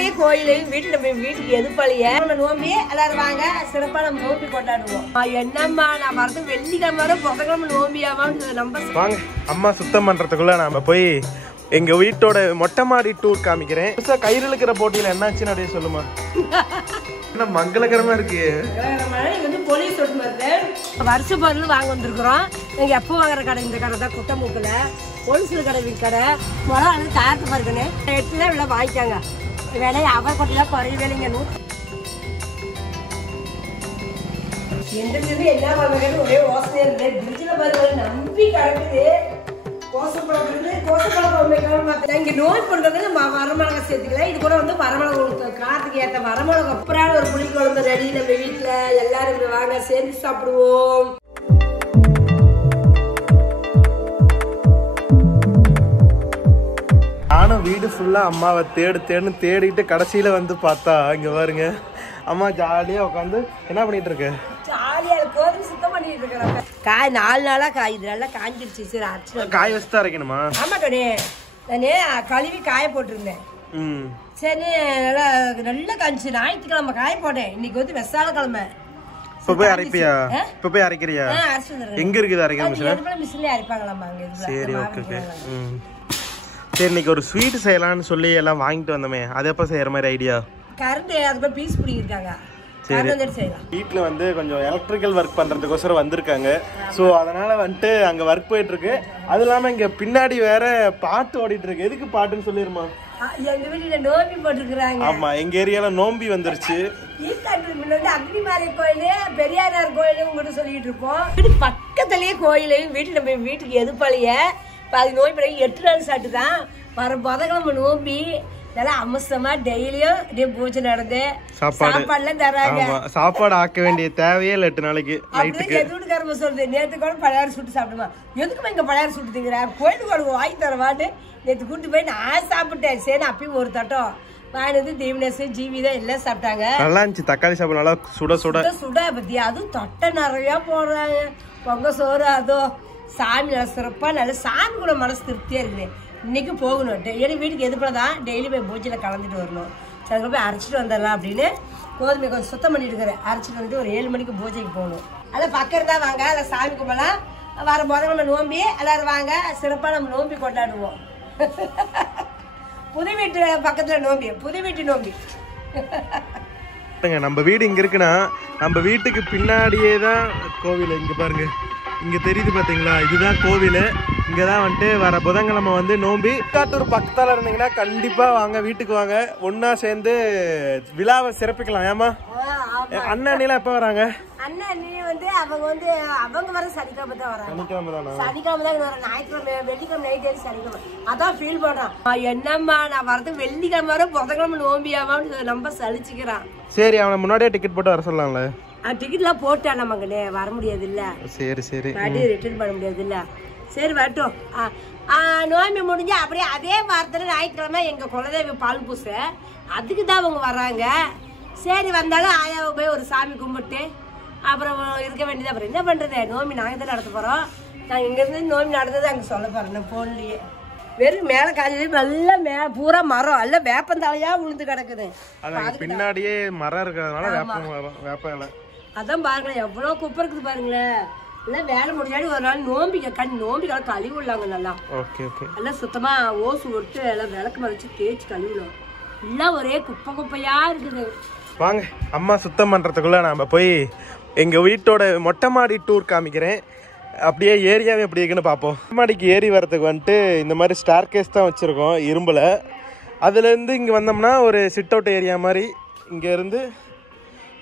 பக்கத்துலயே கோயில் வீட்டுக்கு எதிர்ப்பாளிய நோம்பி எல்லாரும் வாங்க சிறப்பா நம்ம நோம்பி கொண்டாடுவோம். என்னம்மா நான் வரது வெள்ளிக்கிழமை வர புதன்கிழமை நோம்பியாவான்னு நம்ம வாங்க. அம்மா சுத்தம் பண்றதுக்குள்ள நாம போய் எங்க வீட்டோட மொட்டை மாடி டூர் காமிக்கிறேன். கயிறு இழுக்கிற போட்டியில என்னாச்சுன்னு அப்படியே சொல்லுமா. என்ன மங்களகரமா இருக்கு. போலீஸ் வருஷ பொருள் வாங்க வந்திருக்கிறோம். எங்க எப்போ வாங்குற கடை இந்த கடை தான் குட்டமுக்குல போலீஸ் கடை கடை முதல்ல வந்து தயாரித்து பாருங்கன்னு 8 இவ்வளோ வாங்கிக்காங்க. விலை அவர் கொட்டிலாம் குறையவேலைங்க. எந்த என்ன பண்ணுறது ஒரே யோசனையா இருக்கு. பிரிட்ஜில் பாருங்க நம்பி கிடக்குது. இங்க நோய் பண்றது வரமிளகா சேர்த்துக்கல. இது கூட வந்து வரமிளகா காத்துக்கு ஏற்ற வரமிளகா அப்புறம் ஒரு புளி குழம்பு ரெடி. நம்ம வீட்டுல எல்லாரும் வாங்க சேர்ந்து சாப்பிடுவோம். நானும் வீடு ஃபுல்லா அம்மாவை தேடிட்டு கடைசியில வந்து பார்த்தா இங்க பாருங்க அம்மா ஜாலியா உட்காந்து என்ன பண்ணிட்டு இருக்க. ஜாலியா கோவில் சுத்தம் பண்ணிட்டு இருக்கிறாங்க. காய் 4 நாளா காய் இது நல்லா காஞ்சிருச்சு. சரி அரைச்சு காய் வச்சு தான் அரைக்கணுமா? ஆமா கண்ணே. நானே கழுவி காய போட்டிருந்தேன். சரி நல்லா காஞ்சி ஞாயிற்றுக்கிழமை காய போட்டேன். இன்னைக்கு வந்து வெசாலக்கிழமை. இப்ப போய் அரைப்பியா? இப்ப போய் அரைக்கிறியா? எங்க இருக்குது அரைக்கிற மிஷின்ல அரைப்பாங்களாமா அங்க. சரி ஓகே ஓகே. சரி இன்னைக்கு ஒரு ஸ்வீட் செய்யலாம்னு சொல்லி எல்லாம் வாங்கிட்டு வந்தோமே, அது எப்ப செய்யற மாதிரி ஐடியா? கரண்ட் அதுக்கு பீஸ் பிடிக்கிருக்காங்க. வீட்டுல வந்து கொஞ்சம் எலக்ட்ரிக்கல் ஒர்க் பண்றதுக்கோசரம் வந்திருக்காங்க. ஸோ அதனால வந்துட்டு அங்க ஒர்க் போயிட்டு இருக்கு. அது இல்லாம இங்க பின்னாடி வேற பாட்டு ஓடிட்டு இருக்கு. எதுக்கு பாட்டுன்னு சொல்லிருமா? எங்க வீட்டுல நோம்பி போட்டுருக்காங்க. ஆமா எங்க ஏரியால நோம்பி வந்துருச்சு. அக்னிமாரி கோயிலு பெரியார் கோயிலு உங்ககிட்ட சொல்லிட்டு இருப்போம். பக்கத்துலயே கோயிலு வீட்டுக்கு எதிர்ப்பாளிய அது நோய் பிறகு 8 நாள் சாப்பிட்டு தான் வர புதன்கிழமை நோம்பி நல்லா அம்சமா டெய்லியும் பூஜை நடந்து சாப்பாடுலாம் தராங்க. சாப்பாடு ஆக்க வேண்டிய தேவையே 8 நாளைக்கு. வீட்டுக்காரங்க சொல்றது நேற்று கூட பழையாறு சுட்டு சாப்பிடுமா. எதுக்குமா இங்க பழையாறு சுட்டு திங்கிற கோயிலுக்கு வாங்கி தரவான்னு நேற்று கூட்டு போய் நான் சாப்பிட்டேன். சரி அப்பயும் ஒரு தட்டம் வாங்கினது தீவனேசு ஜீவிதான் எல்லாம் சாப்பிட்டாங்க. நல்லா இருந்துச்சு. தக்காளி சாப்பாடு நல்லா சுட சுட சுட பத்தி அதுவும் தொட்டை நிறைய போடுறாங்க. பொங்க சோறு அதுவும் சாமி நல்லா சிறப்பா நல்ல சாமி கூட மனசு திருப்தியா இருக்குது. இன்னைக்கு போகணும். டெய்லி வீட்டுக்கு எதுப்பதான் டெய்லி போய் பூஜையில கலந்துட்டு வரணும். சரி போய் அரைச்சிட்டு வந்துடலாம் அப்படின்னு கோதுமை கொஞ்சம் சுத்தம் பண்ணிட்டு இருக்கிறேன். அரைச்சிட்டு வந்துட்டு ஒரு 7 மணிக்கு பூஜைக்கு போகணும். அதில் பக்கம் இருந்தா வாங்க அதில் சாமி கும்பலாம் வர புதன்கிழமை நோம்பி எல்லாரும் வாங்க சிறப்பாக நம்ம நோம்பி கொண்டாடுவோம். புது வீட்டு பக்கத்துல நோம்பி புது வீட்டு நோம்பி. நம்ம வீடு இங்க இருக்குன்னா நம்ம வீட்டுக்கு பின்னாடியே தான் கோவில். இங்க பாருங்க இங்க தெரியுது பாத்தீங்களா, இதுதான் கோவில். இங்கதான் வந்துட்டு வர புதன்கிழமை வந்து நோம்பி. காட்டூர் பக்கத்தால இருந்தீங்கன்னா கண்டிப்பா வாங்க, வீட்டுக்கு வாங்க, ஒன்னா சேர்ந்து விழாவை சிறப்பிக்கலாம். ஏமா அண்ணா நீலாம் எப்ப வராங்க? அண்ணா நீ வந்து அவங்க வர சனிக்கிழமை தான் வராங்க. சனிக்கிழமை தான் வர. ஞாயிற்றுக்கிழமை வெள்ளிக்கிழமை நைட் சனிக்கிழமை அதான் ஃபீல் பண்றான். என்னம்மா நான் வரது வெள்ளிக்கிழமை வர புதன்கிழமை நோம்பியாவான்னு ரொம்ப சலிச்சுக்கிறான். சரி அவனை முன்னாடியே டிக்கெட் போட்டு வர சொல்லலாம்ல. டிக்கெட்லாம் போட்டான் மகனே, வர முடியாது இல்ல. சரி சரி ரிட்டர்ன் பண்ண முடியாது இல்ல. சரி வரட்டும். நோம்பி முடிஞ்சு அப்படியே அதே வாரத்துல ஞாயிற்றுக்கிழமை எங்க குலதெய்வ பால் பூசை அதுக்கு தான் அவங்க வர்றாங்க. சரி வந்தாலும் ஆயாவை போய் ஒரு சாமி கும்பிட்டு அப்புறம் இருக்க வேண்டியது. அப்புறம் என்ன பண்றது, நோம்பி நாங்க தான் நடத்த போறோம். நான் இங்க இருந்து நோம்பி நடந்தது அங்க சொல்ல போறேன் போன்லயே. வெறும் மேல காலையில நல்லா பூரா மரம் எல்லாம் வேப்பந்தாலையா விழுந்து கிடக்குது. பின்னாடியே மரம் இருக்கிறதுனால வேப்ப இலை. அதான் பாருங்களேன் எவ்வளவு குப்பை இருக்குது பாருங்களேன். எல்லாம் வேலை முடிஞ்சாடி ஒரு நாள் நோம்பிக்கால கழுவி விடலாங்க. நல்லா எல்லாம் சுத்தமா ஓசு விட்டு எல்லாம் விளக்கு மறைச்சு தேய்ச்சி கழுவிடும். எல்லாம் ஒரே குப்பையா இருக்குது. வாங்க அம்மா சுத்தம் பண்றதுக்குள்ள நாம போய் எங்க வீட்டோட மொட்டை மாடி டூர் காமிக்கிறேன். அப்படியே ஏரியாவே எப்படி இருக்குன்னு பார்ப்போம். மொட்டை மாடிக்கு ஏறி வரதுக்கு வந்துட்டு இந்த மாதிரி ஸ்டார் கேஸ் தான் வச்சிருக்கோம் இரும்புல. அதுலேருந்து இங்கே வந்தோம்னா ஒரு சிட் அவுட் ஏரியா மாதிரி இங்கே இருந்து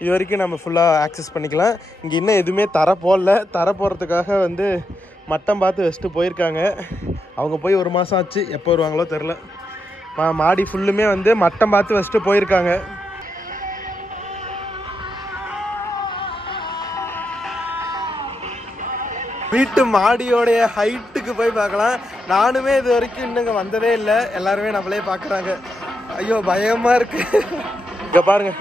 இது வரைக்கும் நம்ம ஃபுல்லாக ஆக்சஸ் பண்ணிக்கலாம். இங்கே இன்னும் எதுவுமே தர போடுறதுக்காக வந்து மட்டம் பார்த்து வச்சுட்டு போயிருக்காங்க. அவங்க போய் 1 மாதம் ஆச்சு, எப்போ வருவாங்களோ தெரில. மாடி ஃபுல்லுமே வந்து மட்டம் பார்த்து வச்சுட்டு போயிருக்காங்க. வீட்டு மாடியோடைய ஹைட்டுக்கு போய் பார்க்கலாம். நானுமே இது வரைக்கும் இன்னுங்க வந்ததே இல்லை. எல்லாருமே நம்மளே பார்க்குறாங்க. ஐயோ பயமா இருக்கு. இங்க பாருங்க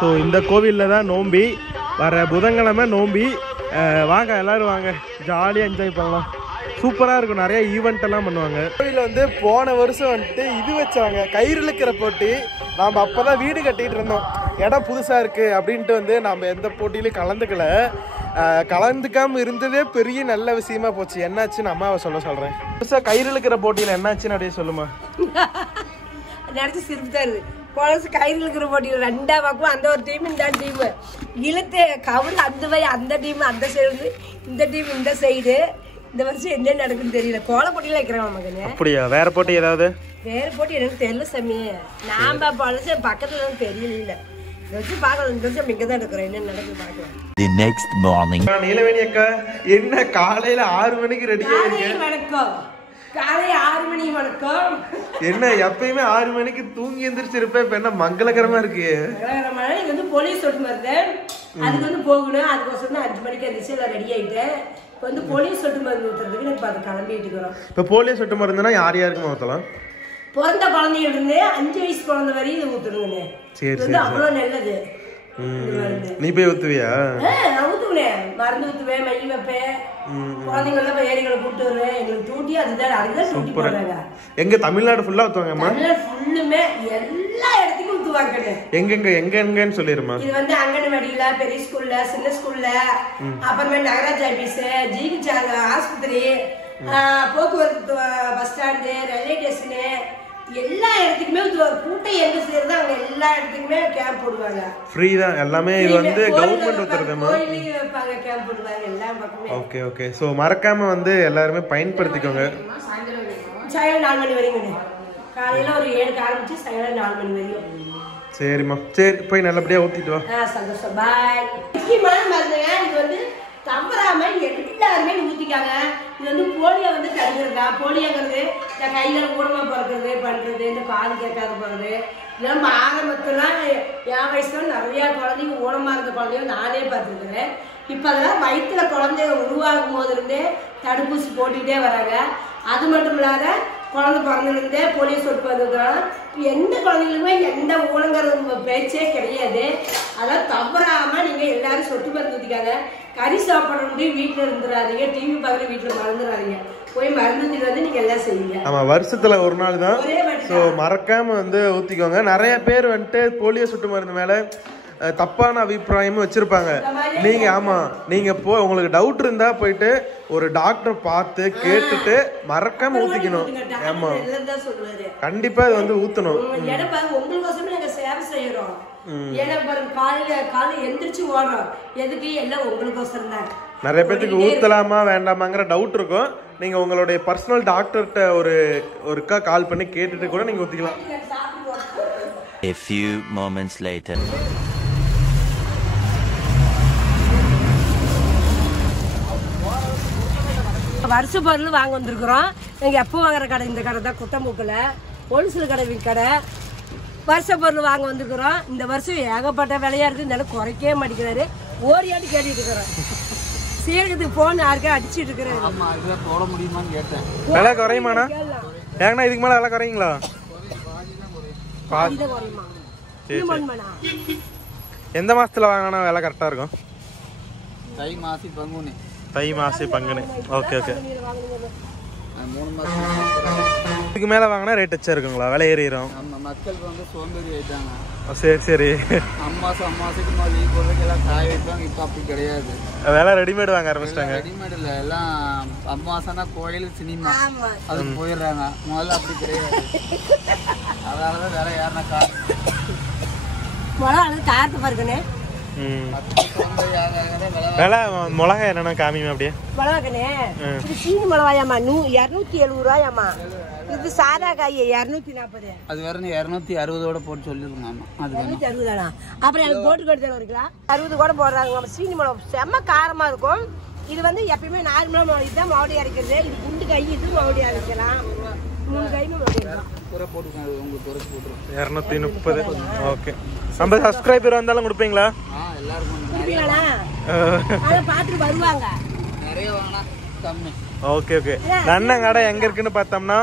ஸோ இந்த கோவிலில் தான் நோம்பி. வர புதன்கிழமை நோம்பி. வாங்க எல்லாரும் வாங்க, ஜாலியாக என்ஜாய் பண்ணலாம். சூப்பராக இருக்கும், நிறைய ஈவெண்ட் எல்லாம் பண்ணுவாங்க. கோயிலில் வந்து போன வருஷம் வந்துட்டு இது வச்சாங்க, கயிறு இழுக்கிற போட்டி. நாம் அப்போ தான் வீடு கட்டிகிட்டு இருந்தோம், இடம் புதுசாக இருக்குது அப்படின்ட்டு வந்து நம்ம எந்த போட்டியிலையும் கலந்துக்கல. கலந்துக்காமல் இருந்ததே பெரிய நல்ல விஷயமா போச்சு. என்னாச்சுன்னு அம்மாவை சொல்கிறேன். புதுசாக கயிறு இழுக்கிற போட்டியில் என்னாச்சுன்னு அப்படியே சொல்லுமா. நினச்சி சிரிப்பு தான் இருக்குது. பொழசு கயிறு இழுக்கிற போட்டியில் 2ஆம் பக்கம் அந்த ஒரு டீம் இந்த டீமு இழுத்து கவுரு அந்த வை அந்த டீம் அந்த சைடு இந்த டீம் இந்த சைடு. இந்த வருஷம் என்ன நடக்குன்னு தெரியல. கோல போட்டியில் வைக்கிறாங்க மகனே. அப்படியா? வேற போட்டி ஏதாவது? வேற போட்டி எனக்கு தெரியல சாமி. நாம் பொழசு பக்கத்துல தெரியல. இந்த வருஷம் பார்க்கலாம். இந்த வருஷம் இங்கே தான் இருக்கிறோம், என்ன நடக்குது பார்க்கலாம். The next morning. நீலவேணி அக்கா என்ன காலையில 6 மணிக்கு ரெடி ஆயிருக்கு? வணக்கம். காலை 6 மணி வணக்கம். என்ன எப்பயுமே 6 மணிக்கு தூங்கி எந்திரிச்சிருப்பேன், இப்ப என்ன மங்களகரமா இருக்கு? மங்களகரமான இது வந்து போலீஸ் சொட்டு மருந்து, அதுக்கு வந்து போகணும். அதுக்கோசரம் 5 மணிக்கு எந்திரிச்சு எல்லாம் ரெடி ஆயிட்டேன். இப்போ வந்து போலீஸ் சொட்டு மருந்து ஊத்துறதுக்கு இப்போ அது கிளம்பிட்டு இருக்கிறோம். இப்போ போலீஸ் சொட்டு மருந்துனா யார் யாருக்குமா ஊற்றலாம்? பிறந்த குழந்தையில இருந்து 5 வயசு குழந்தை வரையும் இதை ஊத்துடுங்கண்ணே. இது வந்து அவ்வளோ நல்லது. நீ போய் ஊத்துவியா? நான் ஊத்துவேன், மருந்து ஊத்துவேன், மை வைப்பேன். குழந்தைங்கள ஏரிகளை கூட்டு வருவேன். எங்களுக்கு டூட்டி அதுதான் டூட்டி போடுறாங்க. எங்க தமிழ்நாடு ஃபுல்லா ஊத்துவாங்கம்மா? ஃபுல்லுமே எல்லா இடத்துக்கும் ஊத்துவாங்க. எங்கன்னு சொல்லிருமா. இது வந்து அங்கன்வாடியில, பெரிய ஸ்கூல்ல, சின்ன ஸ்கூல்ல, அப்புறமே நகராட்சி ஆபீஸ், ஜிஹெச் ஆஸ்பத்திரி, போக்குவரத்து பஸ் ஸ்டாண்டு, ரயில்வே ஸ்டேஷனு, எல்லா இடத்துக்குமே கூட்டம் எங்க சேருதோ அங்க எல்லா இடத்துக்குமே கேம்ப் போடுவாங்க. ஃப்ரீ தான் எல்லாமே. இது வந்து கவர்மெண்ட் ஊத்துறதுமா? கோயிலுக்கு வைப்பாங்க, கேம்ப் போடுவாங்க எல்லா பக்கமே. Okay okay. சோ மறக்காம வந்து எல்லாரும் பயன்படுத்திக்கோங்க. சாயங்காலம் 4 மணி வரைக்கும், காலையில ஒரு 7க்கு ஆரம்பிச்சு சாயங்காலம் 4 மணி வரைக்கும். சரிம்மா, சரி போய் நல்லபடியா ஊத்திட்டு வா. சந்தோஷம். பாய். முக்கியமான மருந்துங்க இது வந்து தவறாம எல்லாருமே ஊத்திக்காங்க. இது வந்து போலியோ வந்து தடுக்கிறதா. போலியோங்கிறது இந்த கையில ஊனமா பிறக்கிறது பண்றது, இந்த காது கேட்காத போறது, இதெல்லாம் ஆரம்பத்துலாம் என் வயசுல நிறைய குழந்தைங்க ஊனமா இருந்த குழந்தைங்க நானே பார்த்துருக்கிறேன். இப்போ அதெல்லாம் வயிற்றுல குழந்தைங்க உருவாகும் போது இருந்தே தடுப்பூசி போட்டுக்கிட்டே வராங்க. அது மட்டும் இல்லாத குழந்தை பிறந்திருந்தே போலியோ சொட்டு வந்ததுனால எந்த குழந்தைங்களுமே எந்த ஊனங்கிற பேச்சே கிடையாது. அதெல்லாம் தவறாம நீங்க எல்லாரும் சொட்டு மருந்து ஊத்திக்காங்க. கறி சாப்பிட முடியும் வீட்டுல இருந்துடாதீங்க, டிவி பார்க்குற வீட்டுல மறந்துடாதீங்க. போய் மருந்து வந்து நீங்க எல்லாம் செய்யுங்க. ஆமா, வருஷத்துல ஒரு நாள் தான். ஸோ மறக்காம வந்து ஊத்திக்கோங்க. நிறைய பேர் வந்துட்டு போலியோ சொட்டு மருந்து மேல தப்பான அபிப்பிராயமும் வச்சிருப்பாங்க. நீங்க நீங்க உங்களுக்கு டவுட் இருந்தா போயிட்டு ஒரு டாக்டர் பார்த்து கேட்டுட்டு மறக்காம ஊத்திக்கணும். ஆமா, கண்டிப்பா இது வந்து ஊத்தணும். உங்களுக்கோசமே நாங்க சேவை செய்யறோம். ஏன்னா காலையில எந்திரிச்சு ஓடுறோம். எதுக்கு? எல்லாம் உங்களுக்கோசரம் தான். நிறைய பேருக்கு ஊத்தலாமா வேண்டாமாங்கிற டவுட் இருக்கும். நீங்க உங்களுடைய பர்சனல் டாக்டர்கிட்ட ஒருக்கா கால் பண்ணி கேட்டுட்டு கூட நீங்க ஊத்திக்கலாம். A few moments later. வருஷ பொருள் வாங்க வந்திருக்கிறோம். எங்கள் எப்போ வாங்குற கடை இந்த கடை தான், குட்டமுக்கில் ஹோல்சேல் கடை கடை. வருஷ பொருள் வாங்க வந்திருக்கிறோம். இந்த வருஷம் ஏகப்பட்ட விலையா இருக்கு, இருந்தாலும் குறைக்கவே மாட்டேங்கிறாரு. ஓரியாட்டு கேட்டுட்டு இருக்கிறோம். சீரகத்துக்கு போன் யாருக்கா அடிச்சுட்டு இருக்கிறாரு. விலை குறையுமாண்ணா? ஏங்கண்ணா இதுக்கு மேலே விலை குறையுங்களா? எந்த மாசத்துல வாங்கினா விலை கரெக்டா இருக்கும்? தை மாசி பங்குனி. Okay okay. இதுக்கு மேல வாங்கினா ரேட் வச்சா இருக்குங்களா? விலை ஏறிடும். மக்களுக்கு வந்து சோம்பேறி ஆயிட்டாங்க. சரி சரி. அம்மாசைக்கு மாதிரி பொருட்கள் காய வைப்பாங்க. இப்போ அப்படி கிடையாது. விலை ரெடிமேட் வாங்க ஆரம்பிச்சிட்டாங்க. ரெடிமேட் இல்லை, எல்லாம் அம்மாசனா கோயில் சினிமா அதுக்கு போயிடுறாங்க. முதல்ல அப்படி கிடையாது. அதனாலதான் விலை ஏறினா காத்து பாருங்கண்ணே. விலை மிளகா என்னன்னா காமிங்க அப்படியே. மிளகாக்கண்ணே இது சீனி மிளகாயாமா 270 ரூபாயாமா. இது சாதா காய் 240. அது வேற 260 போட்டு சொல்லிருங்க. அது 260 அப்புறம் எனக்கு போட்டு கொடுத்தா ஒரு கிலோ 60 கூட போடுறாங்க. சீனி மிளகா செம்ம காரமா இருக்கும். இது வந்து எப்பயுமே நார்மலா மிளகா. இதுதான் மறுபடியும் அரைக்கிறது. இது குண்டு கை, இது மறுபடியும் அரைக்கலாம். 3 கைமே மறுபடியும் 230. ஓகே. 50 சப்ஸ்கிரைபர் வந்தாலும் கொடுப்பீங்களா? பாத்துட்டு வருவாங்க. Okay okay. அண்ணன் கடை எங்க இருக்குன்னு பார்த்தோம்னா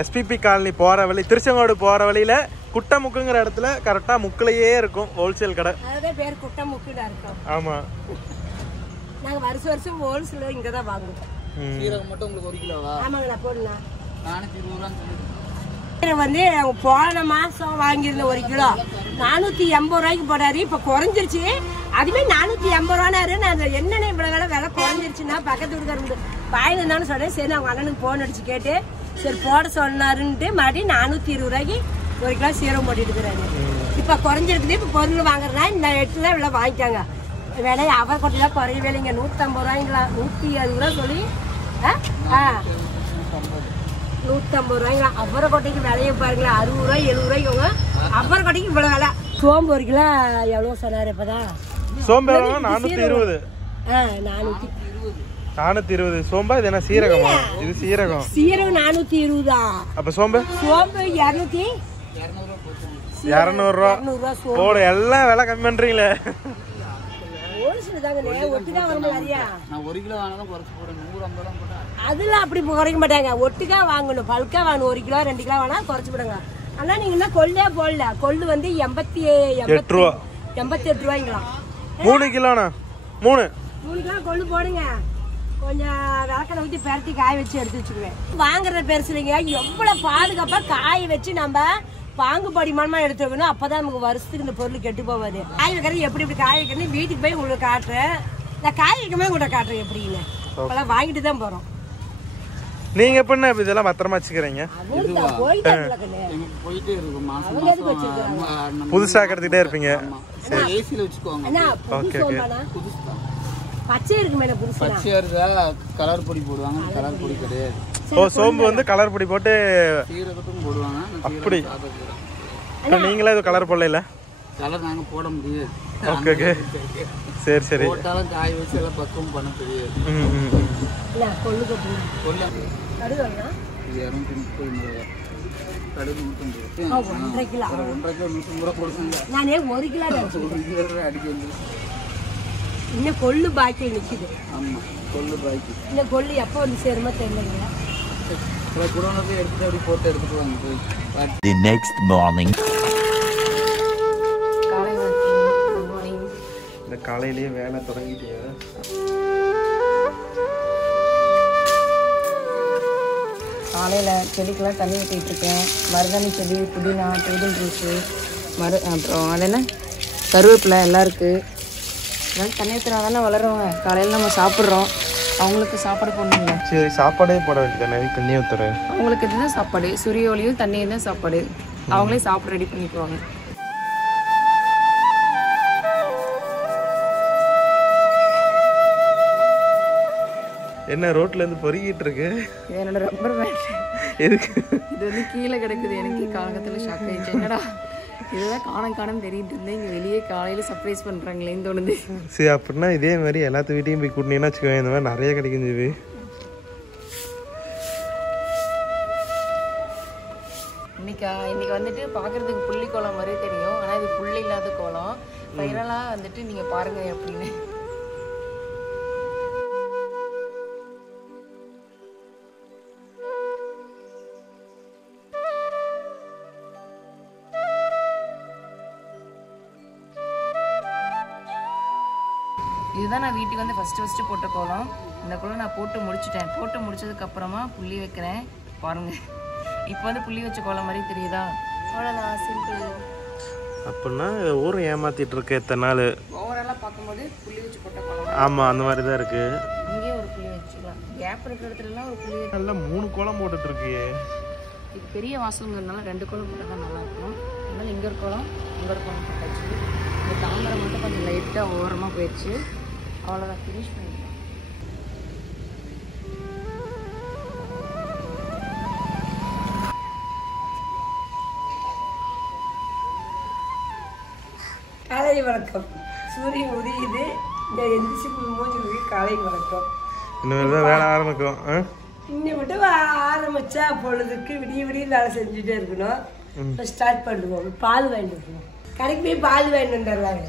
எஸ்பிபி காலனி போற வழி, திருச்செங்கோடு போற வழியில குட்டமுக்குங்கிற இடத்துல கரெக்டா முக்கிலேயே இருக்கும் ஹோல்சேல் கடை. அதுதான் பேர் குட்டமுக்குன்னு இருக்கும். ஆமா. நாங்கள் வருஷம் ஹோல்சேல இங்கே தான் வாங்குவோம். சீரகம் மட்டும் உங்களுக்கு 1 கிலோவா? ஆமாங்க, நான் போடலாம். 420 சொல்லிட்டு வந்து போன மாதம் வாங்கியிருந்த 1 கிலோ 480 ரூபாய்க்கு போடாரு. இப்போ குறைஞ்சிருச்சு. அதுவே 480 ரூபானாரு. நான் என்னென்ன இவ்வளோ விலை குறைஞ்சிருச்சுன்னா பக்கத்து வீட்டுக்காரங்க வாங்கி இருந்தாலும் சொன்னேன். சரி அவங்க அண்ணனுக்கு ஃபோன் அடிச்சு கேட்டு சரி போட சொன்னாருன்ட்டு மறுபடியும் 420 ரூபாய்க்கு 1 கிலோ சீரகம் போட்டுட்டு இருக்கிறாரு. இப்போ குறைஞ்சிருக்குது. இப்போ பொருள் வாங்குறதுனா இந்த 8 கிலோ இவ்வளோ வாங்கிட்டாங்க. விலை அவரை கொட்டையெல்லாம் குறையவே இல்லைங்க. 150 ரூபாய்ங்களா 120 ரூபா சொல்லி 150 ரூபாய்ங்களா. அவரை கொட்டைக்கு விலையை பாருங்களா 60 ரூபாய் 70 ரூபாய்க்கு. அவரை கொட்டைக்கு இவ்வளோ விலை. சோம்பு 1 கிலோ எவ்வளோ சொன்னார் இப்போதான்? சோம்பு 420. 420 சோம்பா. இது என்ன சீரகமா? இது சீரகம். சீரகம் 420. அப்ப சோம்பு 200 200 ரூபா போடு. எல்லாம் விலை கம்மி பண்றீங்களே. ஒட்டுக்கா வாங்கணும். நான் 1 கிலோ வாங்கினா குறைச்சு போடுறேன். 150 ரூபா போட்டா அதெல்லாம் அப்படி குறைக்க மாட்டாங்க. ஒட்டுக்கா வாங்கணும். பல்கா வாங்கணும். 1 கிலோ 2 கிலோ வேணா குறைச்சு விடுங்க. ஆனா நீங்க என்ன கொள்ளையா போடல. கொள்ளு வந்து 88 ரூபா 88 ரூபாய்ங்களாம். 3 கிலோண்ணா. 3 கிலோ கொள்ளு போடுங்க. கொஞ்சம் விளக்கணை ஊற்றி பரட்டி காய வச்சு எடுத்து வச்சுக்குவேன். வாங்குற பெருசு இல்லைங்க. எவ்வளோ பாதுகாப்பாக காய வச்சு நம்ம பாங்கு படிமானமா எடுத்து வைக்கணும். அப்போதான் நமக்கு வருஷத்துக்கு இந்த பொருள் கெட்டு போகாது. காய வைக்கிறது எப்படி காய வைக்கிறது வீட்டுக்கு போய் உங்களுக்கு காட்டுறேன். நான் காய வைக்கவே உங்கள்கிட்ட காட்டுறேன் எப்படின்னு. அப்போல்லாம் வாங்கிட்டு தான் போகிறோம். நீங்க எப்படின்னா இதெல்லாம் பத்திரமா வச்சுக்கிறீங்க? போயிட்டே இருக்கும். மாசம் புதுசா கடத்திட்டே இருப்பீங்க. ஏசில வச்சுக்கோங்க. பச்சை இருக்கு மேல புதுசா. பச்சையா இருக்கா கலர் பொடி போடுவாங்க. கலர் பொடி கிடையாது. சோம்பு வந்து கலர் பொடி போட்டு சீரகத்தும் போடுவாங்க. அப்படி நீங்களே இது கலர் போடல? கலர் நாங்க போட முடியாது. ஓகே சரி சரி. போட்டாலும் காய வச்சு எல்லாம் பக்குவம் பண்ண தெரியாது. இல்ல கொள்ளுக்கு கொள்ள கடுகுனா 230 ரூபாய். கடுகு 150. 1.5 கிலோ 1.5 ரூபாய் போடுங்க. நானே 1 கிலோ அடிக்க வந்து இன்னும் கொள்ளு பாக்கி நிக்குது. ஆமா கொள்ளு பாக்கி. இந்த கொள்ளு எப்போ வந்து சேருமோ தெரியல. குடோனத்தை எடுத்துட்டு அப்படி போட்டு எடுத்துட்டு வாங்க. The next morning. இந்த காலையிலேயே வேலை தொடங்கிட்டீங்க. காலையில் செடிக்கெல்லாம் தண்ணி ஊற்றிட்டு இருக்கேன். மருதாணி செடி, புதினா, டேபிள் ரோஸு, அப்புறம் அது என்ன கருவேப்பிலை எல்லாம் இருக்குது. அதனால தண்ணி ஊற்றினா தானே வளருவாங்க. காலையில் நம்ம சாப்பிட்றோம். அவங்களுக்கு சாப்பாடு போடணுங்களா? சரி சாப்பாடே போட வேண்டியதானே. தண்ணி ஊற்றுறேன். அவங்களுக்கு இதுதான் சாப்பாடு. சூரிய ஒளியும் தண்ணியும் தான் சாப்பாடு. அவங்களே சாப்பிட ரெடி பண்ணிக்குவாங்க. என்ன ரோட்ல இருந்து பொறுக்கிட்டு இருக்கு? இது என்னோட ரப்பர் பேண்ட். எதுக்கு இது வந்து கீழே கிடக்குது. எனக்கு காலகத்தில் ஷாக் ஆயிடுச்சு. என்னடா இதுதான் காணம் தெரியிட்டு இருந்தேன். இங்கே வெளியே காலையில் சர்ப்ரைஸ் பண்ணுறாங்களேன்னு தோணுது. சரி அப்படின்னா இதே மாதிரி எல்லாத்து வீட்டையும் போய் கூட்டினீங்கன்னா வச்சுக்கோங்க. இந்த மாதிரி நிறைய கிடைக்கும் ஜிவி. இன்னைக்கு வந்துட்டு பார்க்குறதுக்கு புள்ளி கோலம் மாதிரி தெரியும். ஆனால் இது புள்ளி இல்லாத கோலம். ஃபைனலாக வந்துட்டு நீங்கள் பாருங்கள் அப்படின்னு. இதுதான் நான் வீட்டுக்கு வந்து ஃபஸ்ட்டு போட்ட கோலம். இந்த கோலம் நான் போட்டு முடிச்சிட்டேன். போட்டு முடிச்சதுக்கப்புறமா புள்ளி வைக்கிறேன். பாருங்கள் இப்போ வந்து புள்ளி வச்ச கோலம் மாதிரி தெரியுதா? அவ்வளோதான், சிம்பிள். அப்படின்னா ஊரை ஏமாத்திட்டு இருக்க எத்தனை நாள். ஓவராலாக பார்க்கும்போது புள்ளி வச்சு போட்ட கோலம். ஆமாம் அந்த மாதிரி தான் இருக்கு. இங்கேயே ஒரு புள்ளி வச்சுக்கலாம். கேப் இருக்கிற இடத்துலலாம் ஒரு புள்ளி. நல்லா 3 கோலம் போட்டுட்டு இருக்கியே. இது பெரிய வாசலுங்கிறதுனால 2 கோலம் போட்டால் தான் நல்லாயிருக்கும். அதனால் இங்கே ஒரு கோலம் இங்கே ஒரு கோலம் போட்டாச்சு. இந்த தாமரை மட்டும் கொஞ்சம் லைட்டாக ஓரமாக போயிடுச்சு. அவ்வளோதான், ஃபினிஷ் பண்ணிக்கலாம். காலை வணக்கம். சூரியன் உரியுது. இந்த எந்திரிச்சு மூஞ்சி காலை வணக்கம். இன்னும் தான் வேலை ஆரம்பிக்கும். இன்னும் மட்டும் ஆரம்பிச்சா பொழுதுக்கு விடிய வேலை செஞ்சுட்டே இருக்கணும். இப்போ ஸ்டார்ட் பண்ணுவோம். பால் வாங்கிட்டு இருக்கணும். கடைக்கு போய் பால் வாங்கிட்டு வந்துடுறாங்க.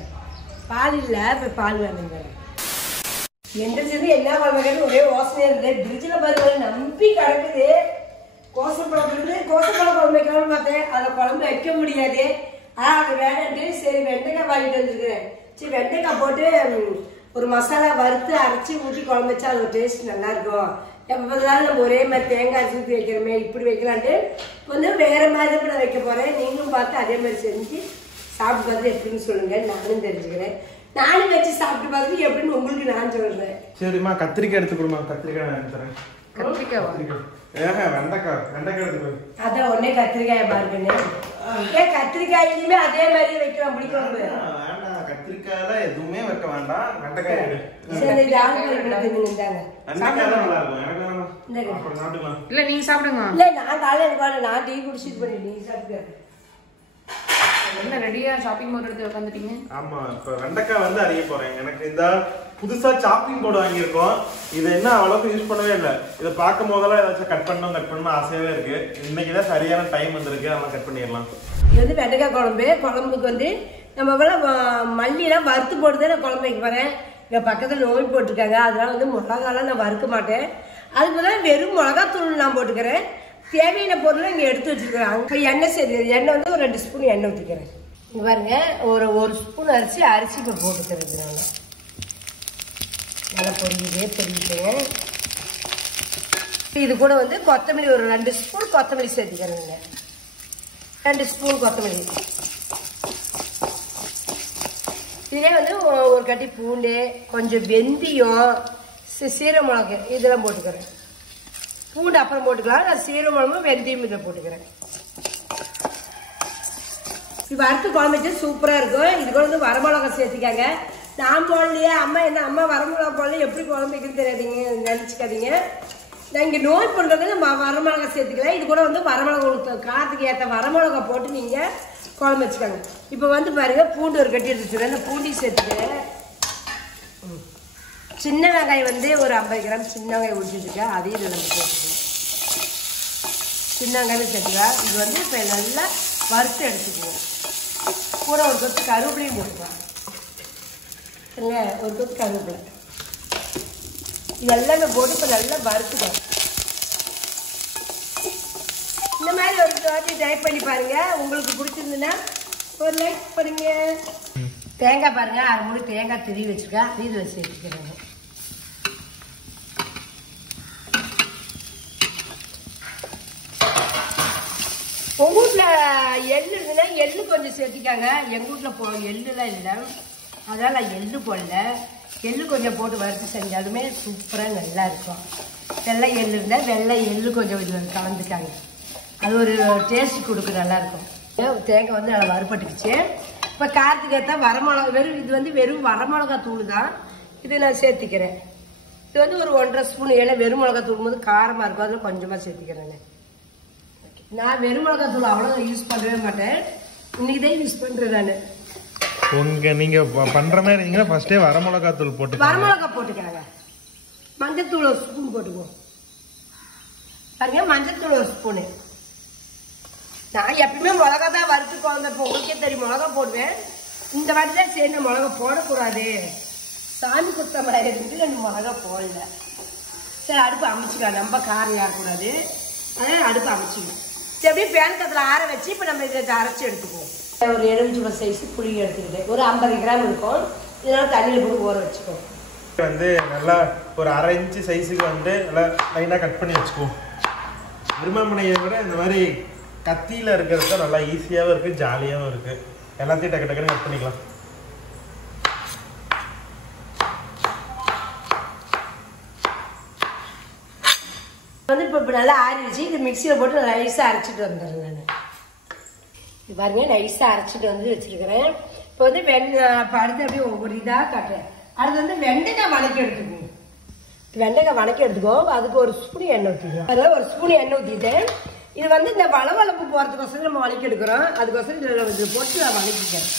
பால் இல்லை, இப்போ பால் வாங்கிட்டு வந்துடுறேன். எந்திரிச்சது என்ன குழம்பு ஒரே யோசனையாக இருக்குது. பிரிட்ஜில் பாருங்க நம்பி கிடக்குது. கோசப்பழம் இருக்குது. கோசப்பழம் குழம்பு வைக்கணும்னு பார்த்தேன். அதில் குழம்பு வைக்க முடியாது. அது வேணான்ட்டு சரி வெண்டைக்காய் வாங்கிட்டு வந்துருக்குறேன். சரி வெண்டைக்காய் போட்டு ஒரு மசாலா வறுத்து அரைச்சி ஊற்றி குழம்பு வச்சா அது ஒரு டேஸ்ட் நல்லாயிருக்கும். எப்போ பார்த்தாலும் நம்ம ஒரே மாதிரி தேங்காய் ஊற்றி வைக்கிறோமே, இப்படி வைக்கலான்ட்டு வந்து வேறு மாதிரி கூட வைக்க போகிறேன். நீங்களும் பார்த்து அதே மாதிரி செஞ்சு சாப்பிட்டு பார்த்து எப்படின்னு சொல்லுங்கள், நானும் தெரிஞ்சுக்கிறேன். நானும் வச்சு சாப்பிட்டு பார்த்துட்டு எப்படின்னு உங்களுக்கு நான் சொல்கிறேன். சரிம்மா, கத்திரிக்காய் எடுத்து கொடுமா. கத்திரிக்காய் நான் தரேன். கத்திரிக்காய் வெண்டைக்காய் எடுத்து. அதான் ஒன்னே கத்திரிக்காயை பாருங்கண்ணே. ஏன் கத்திரிக்காயிலுமே அதே மாதிரி வைக்கலாம் புளிக்குழம்பு? கத்திரிக்காயில எதுவுமே வைக்க வேண்டாம், வெண்டைக்காய் எடு. சரி, இது ஆளுங்க இருந்தாங்க. வெண்டைக்காய் தான் நல்லா இருக்கும். எனக்கு வேணாமா? அப்புறம் சாப்பிட்டுக்கலாம். இல்ல நீங்க சாப்பிடுங்க. இல்லை, நான் காலையில் எனக்கு நான் டீ குடிச்சிட்டு போறேன். நீ சாப்பிட்டு என்ன ரெடியா ஷாப்பிங் போர்டு எடுத்து உட்காந்துட்டீங்க? ஆமா, இப்ப வெண்டைக்காய் வந்து அறிய போறேன். எனக்கு இந்த புதுசா சாப்பிங் போர்டு வாங்கியிருக்கோம். இது என்ன அவ்வளவுக்கு யூஸ் பண்ணவே இல்லை. இதை பார்க்கும் போதெல்லாம் ஏதாச்சும் கட் பண்ணணும் ஆசையாவே இருக்கு. இன்னைக்குதான் சரியான டைம் வந்திருக்கு, அதெல்லாம் கட் பண்ணிடலாம். இது வந்து வெண்டைக்காய் குழம்பு. குழம்புக்கு வந்து நம்ம மல்லியெல்லாம் வறுத்து போட்டு தான் நான் குழம்பு வைக்க போறேன். இங்க பக்கத்துல நோய் போட்டிருக்காங்க, அதனால வந்து மிளகாலாம் நான் வறுக்க மாட்டேன். அதுக்கு பதிலாக வெறும் மிளகாத்தூள் நான் போட்டுக்கிறேன். தேவையான பொருளை இங்கே எடுத்து வச்சுருக்கிறேன். அங்கே எண்ணெய் சரி, எண்ணெய் வந்து ஒரு 2 ஸ்பூன் எண்ணெய் ஊற்றிக்கிறேன். இங்கே பாருங்க, ஒரு ஸ்பூன் அரிசி இப்போ போட்டுக்கிறது. நல்லா பொரிஞ்சுட்டேன். இது கூட வந்து கொத்தமல்லி ஒரு 2 ஸ்பூன் கொத்தமல்லி சேர்த்துக்கிறேங்க. 2 ஸ்பூன் கொத்தமல்லி. இதே வந்து ஒரு கட்டி பூண்டு, கொஞ்சம் வெந்தயம், சீரமிளகு இதெல்லாம் போட்டுக்கிறேன். பூண்டு அப்புறம் போட்டுக்கலாம். நான் சீரமிளகும் வெந்தயம் இதில் போட்டுக்கிறேன். இது வறுத்து குழம்பு வச்சு சூப்பராக இருக்கும். இது கூட வந்து வரமிளகா சேர்த்துக்காங்க. நான் போடலையே, அம்மா என்ன அம்மா வரமிளகா போடல, எப்படி குழம்பு வைக்கிறது தெரியாதீங்க, நினச்சிக்காதீங்க. நான் இங்கே நோய் பண்ணுறது நம்ம வரமிளகா சேர்த்துக்கலாம். இது கூட வந்து வரமிளகா காற்றுக்கு ஏற்ற வரமிளகா போட்டு நீங்கள் குழம்பு வச்சுக்காங்க. இப்போ வந்து பாருங்கள், பூண்டு ஒரு கட்டி எடுத்துக்கிறேன். இந்த பூண்டையும் சேர்த்துக்கிறேன். சின்ன வெங்காயம் வந்து ஒரு 50 கிராம் சின்ன வெங்காயம் உடிச்சிருக்கேன். அதையும் இதில் நம்ம சேர்த்துக்கலாம். சின்ன வெங்காயம் சேர்த்துக்கலாம். இது வந்து இப்போ நல்லா வறுத்து எடுத்துக்குவோம். கூட ஒரு கொத்து கருவேப்பிலையும் போட்டுக்கலாம். சரிங்க, ஒரு கொத்து கருவேப்பிலை இதெல்லாமே போட்டு இப்போ நல்லா வறுத்துக்கலாம். இந்த மாதிரி ஒரு வாட்டி ட்ரை பண்ணி பாருங்க. உங்களுக்கு பிடிச்சிருந்துன்னா ஒரு லைக் பண்ணுங்க. தேங்காய் பாருங்க, 6 மூணு தேங்காய் திருவி வச்சிருக்கேன். அதையும் இதில் சேர்த்துக்கிறேங்க. உங்க வீட்டில் எள்ளு இருக்குன்னா எள்ளு கொஞ்சம் சேர்த்திக்காங்க. எங்கள் வீட்டில் எள்ளுலாம் இல்லை, அதனால் நான் எள்ளு போடல. எள்ளு கொஞ்சம் போட்டு வறுத்து செஞ்சாலுமே சூப்பராக நல்லா இருக்கும். வெள்ளை எள்ளு இருந்தால் வெள்ளை எள்ளு கொஞ்சம் இதில் கலந்துக்காங்க. அது ஒரு டேஸ்ட் கொடுக்கு, நல்லாயிருக்கும். தேங்காய் வந்து நல்லா வறுபட்டுக்குச்சு. இப்போ காரத்துக்கு ஏற்ற வரமிளகா, இது வந்து வெறும் வரமிளகா தூள் தான். இதை நான் சேர்த்திக்கிறேன். இது வந்து ஒரு 1.5 ஸ்பூன். ஏன்னா வெறும் மிளகா தூள் போது காரமாக இருக்கும், அதில் கொஞ்சமாக சேர்த்திக்கிறேங்க. நான் வெறும் மிளகா தூள் அவ்வளோ யூஸ் பண்ணவே மாட்டேன், இன்னைக்கு தான் யூஸ் பண்ணுறேன் நான். நீங்க பண்ற மாதிரி இருந்தீங்கன்னா ஃபர்ஸ்டே வரமிளகா தூள் போட்டு வரமிளகா போட்டுக்காங்க. மஞ்சள் தூள் 1 ஸ்பூன் போட்டுக்குவோம். பாருங்க, மஞ்சள் தூள் 1 ஸ்பூனு. நான் எப்பயுமே மிளகா தான் வறுத்து குழந்தைப்போ உங்களுக்கே தெரியும், மிளகா போடுவேன். இந்த வாட்டி தான் சரி மிளகா போடக்கூடாது, சாமி குத்தமாக இருந்து நான் மிளகா போடல. சரி, அடுப்பு அமைச்சிக்கலாம், நம்ம காரம் ஏறக்கூடாது, அதனால் அடுப்பு அமைச்சிக்கலாம். சரி, அப்படியே பேனக்கத்தில் ஆற வச்சு இப்போ நம்ம இதை அரைச்சி எடுத்துக்குவோம். ஒரு எலுமிச்சம்பழம் சைஸ் புளி எடுத்துக்கிட்டேன், ஒரு 50 கிராம் இருக்கும். இதனால தண்ணியில் போட்டு ஊற வச்சுக்கோ. வந்து நல்லா ஒரு 1/2 இன்ச்சு சைஸுக்கு வந்து நல்லா லைனாக கட் பண்ணி வச்சுக்குவோம். அருமாமனையை விட இந்த மாதிரி கத்தியில் இருக்கிறது தான் நல்லா ஈஸியாகவும் இருக்குது, ஜாலியாகவும் இருக்குது. எல்லாத்தையும் டக்கு டக்குன்னு கட் பண்ணிக்கலாம். வந்து இப்போ நல்லா ஆறிடுச்சு. இது மிக்சியில் போட்டு நைஸாக அரைச்சிட்டு வந்துடுறேன். நான் இது பாருங்க, நைஸாக அரைச்சிட்டு வந்து வச்சுருக்கிறேன். இப்போ வந்து இப்போ அடுத்து அப்படியே ஒவ்வொரு இதாக காட்டுறேன். அடுத்து வந்து வெண்டைக்காய் வணக்கி எடுத்துக்கோங்க. வெண்டைக்காய் வணக்கி எடுத்துக்கோ. அதுக்கு 1 ஸ்பூன் எண்ணெய் ஊற்றிக்கலாம். அதனால் 1 ஸ்பூன் எண்ணெய் ஊற்றிட்டேன். இது வந்து இந்த வளவளப்பு போகிறதுக்கோசரம் நம்ம வணக்கி எடுக்கிறோம். அதுக்கோசரம் இதில் போட்டு நான் வணக்கிக்கிறேன்.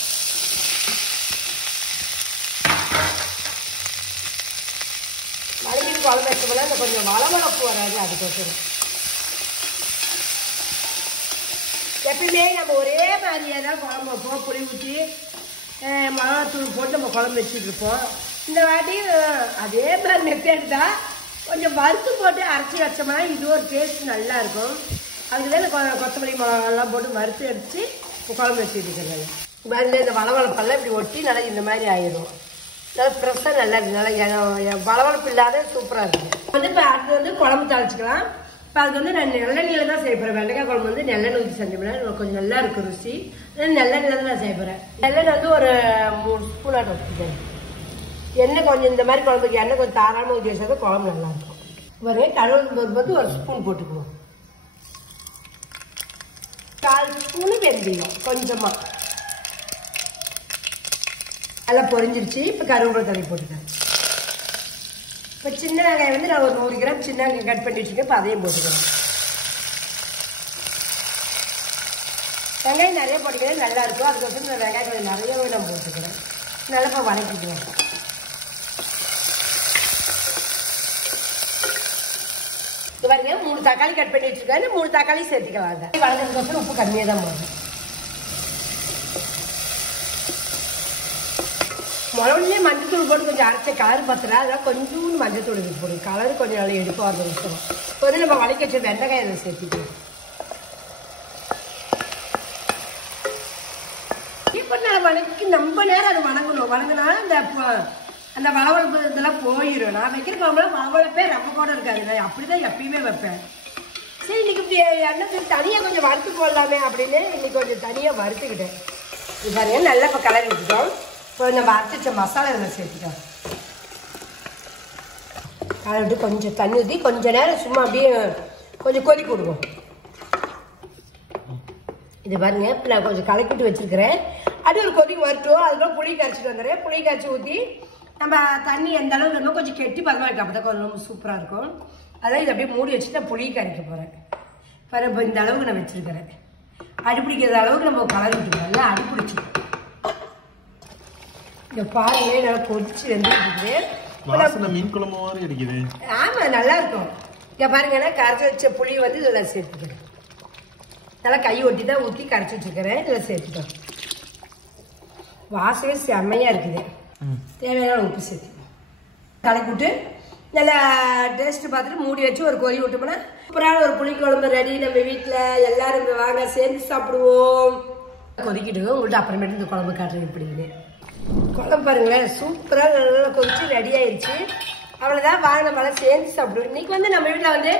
வணக்கிட்டு குழம்பு வச்சோம்னா இந்த கொஞ்சம் வளவளப்பு வராது, அதுக்கோசரம். எப்பயுமே நம்ம ஒரே மாதிரியே தான் குழம்பு வைப்போம். புளி ஊற்றி மிளகாத்தூள் போட்டு நம்ம குழம்பு வச்சுட்டு இருப்போம். இந்த வாட்டி அதே மாதிரி மெத்தட் தான், கொஞ்சம் வறுத்து போட்டு அரைச்சி வச்சோம்னா இது ஒரு டேஸ்ட் நல்லா இருக்கும். அதுக்கு தான் கொத்தமல்லி மிளகாலாம் போட்டு வறுத்து அடித்து குழம்பு வச்சுட்டு இருக்கிறேன். இந்த வளவளப்பெல்லாம் இப்படி ஒட்டி நல்லா இந்த மாதிரி ஆயிடும். நல்லா ஃப்ரெஷ்ஷாக நல்லா இருக்குது. நல்லா வளவளப்பு இல்லாத சூப்பராக இருக்குது. வந்து இப்போ அடுத்து வந்து குழம்பு தாளிச்சிக்கலாம். இப்போ அதுக்கு வந்து நான் நல்லெண்ணெயில் தான் செய்ய போகிறேன். வெண்டைக்காய் குழம்பு வந்து நல்லெண்ணெய் ஊற்றி செஞ்சோம்னா கொஞ்சம் நல்லா இருக்கும் ருசி. நல்லெண்ணெயில் தான் நான் செய்ய போகிறேன். நல்லெண்ணெய் வந்து ஒரு 3 ஸ்பூன் ஆட்டம் ஊற்றிட்டேன். எண்ணெய் கொஞ்சம் இந்த மாதிரி குழம்புக்கு எண்ணெய் கொஞ்சம் தாராளமாக ஊற்றி வச்சா குழம்பு நல்லாயிருக்கும். பாருங்க கடவுள் வந்து ஒரு ஸ்பூன் போட்டுக்குவோம். 1/4 ஸ்பூனு வெந்தயம் கொஞ்சமாக நல்லா பொரிஞ்சிருச்சு. இப்போ கருவேப்பிலை தலை போட்டுக்கிறேன். இப்போ சின்ன வெங்காயம் வந்து நான் ஒரு 100 கிராம் சின்ன வெங்காயம் கட் பண்ணி வச்சுருக்கேன். இப்போ அதையும் போட்டுக்கிறேன். வெங்காயம் நிறைய போட்டுக்கிறேன் நல்லாயிருக்கும். அதுக்கப்புறம் நான் வெங்காயம் கொஞ்சம் நிறையவே நான் போட்டுக்கிறேன். நல்லா இப்போ வதக்கிக்குவேன். இது பாருங்க 3 தக்காளி கட் பண்ணி வச்சுருக்கேன். 3 தக்காளி சேர்த்துக்கலாம். அதை வளர்ந்ததுக்கப்புறம் உப்பு கம்மியாக தான் போடும். மிளகுலேயே மஞ்சத்தூள் போட்டு கொஞ்சம் அரைச்ச கலர் பத்தல. அதெல்லாம் கொஞ்சோண்டு மஞ்சத்தூள் இது போடும். கலர் கொஞ்சம் நல்லா எடுப்பாக இருந்த விஷயம். இப்போ வந்து நம்ம வதக்கி வச்ச வெண்டைக்காய் இதை சேர்த்துக்கலாம். இப்போ நான் வதக்கி ரொம்ப நேரம் அதை வணங்கணும். வணங்கினாலும் அந்த வளவளப்பு இதெல்லாம் போயிடும். நான் வைக்கிற குழம்புலாம் வளவளப்பே ரொம்ப கூட இருக்காது. அப்படிதான் எப்பயுமே வைப்பேன். சரி இன்னைக்கு இப்படி எண்ணெய் தனியாக கொஞ்சம் வறுத்து போடலாமே அப்படின்னு இன்னைக்கு கொஞ்சம் தனியாக வறுத்துக்கிட்டேன். இது பாருங்க நல்லா இப்போ கலர் விட்டுட்டோம். இப்போ நம்ம அரைச்சி வச்ச மசாலா இதில் சேர்த்துட்டோம். கலர் விட்டு கொஞ்சம் தண்ணி ஊற்றி கொஞ்சம் நேரம் சும்மா அப்படியே கொஞ்சம் கொதிக்க விடுவோம். இது பாருங்க இப்போ நான் கொஞ்சம் கலக்கிட்டு வச்சிருக்கிறேன். அது ஒரு கொதிக்கு வரட்டும். அதுக்கப்புறம் புளி கரைச்சிட்டு வந்துடுறேன். புளி கரைச்சி ஊற்றி நம்ம தண்ணி எந்த அளவுக்கு வேணுமோ கொஞ்சம் கெட்டி பதமாக இருக்கும். அப்போ தான் கொஞ்சம் ரொம்ப சூப்பராக இருக்கும். அதான் இதை அப்படியே மூடி வச்சுட்டு நான் புளி கரைக்க போகிறேன். பாரு இப்போ இந்த அளவுக்கு நான் வச்சுருக்கிறேன். அடிப்பிடிக்கிற அளவுக்கு நம்ம கலர் விட்டுக்கிறோம். நல்லா அடிப்பிடிச்சிடும். இந்த பாருங்களே நல்லா கொதிச்சு வெந்துட்டு மீன் குழம்பு மாதிரி அடிக்குது. ஆமாம் நல்லா இருக்கும். இங்கே பாருங்கன்னா கரைச்சி வச்ச புளி வந்து இதில் சேர்த்துக்கிறேன். நல்லா கை ஒட்டி தான் ஊற்றி கரைச்சி வச்சுக்கிறேன். இதில் சேர்த்துட்டோம். வாசமே செம்மையாக இருக்குது. தேவையான உப்பு சேர்த்துக்கணும். கலக்கி விட்டு நல்லா டேஸ்ட்டு பார்த்துட்டு மூடி வச்சு ஒரு கொதி விட்டோம்னா சூப்பரான ஒரு புளிக்குழம்பு ரெடி. நம்ம வீட்டில் எல்லாரும் வாங்க சேர்ந்து சாப்பிடுவோம். கொதிக்கிட்டு உங்கள்கிட்ட அப்புறமேட்டு இந்த குழம்பு காட்டுறது எப்படின்னு. குழம்பு பாருங்களேன் சூப்பராக நல்லா கொதிச்சு ரெடி ஆயிடுச்சு. அவ்வளோதான் வாங்க நம்மளாம் சேர்ந்து சாப்பிடுவோம். இன்னைக்கு வந்து நம்ம வீட்டில் வந்து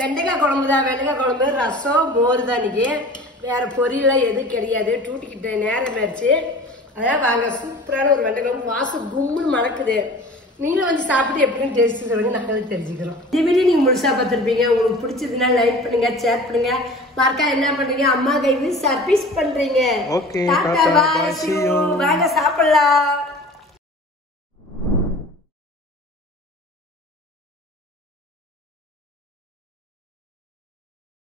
வெண்டைக்காய் குழம்பு தான். வெண்டைக்காய் குழம்பு ரசம் மோர் தான். இன்னைக்கு வேறு பொரியலாம் எதுவும் கிடையாது. டூட்டிக்கிட்ட நேரம் ஆயிடுச்சு. அதான் வாங்க சூப்பரான ஒரு வெண்டைக்காய் குழம்பு. வாசம் கும்முன்னு மணக்குது. நீங்களும் வந்து சாப்பிட்டு எப்படின்னு டேஸ்ட் சொல்லுங்க. நாங்களும் தெரிஞ்சுக்கிறோம். இந்த வீடியோ நீங்கள் முழுசாக பார்த்துருப்பீங்க. உங்களுக்கு பிடிச்சதுன்னா லைக் பண்ணுங்க, ஷேர் பண்ணுங்க. மறக்கா என்ன பண்றீங்க அம்மா கைக்கு சர்வீஸ் பண்றீங்க. வாங்க சாப்பிடலாம்.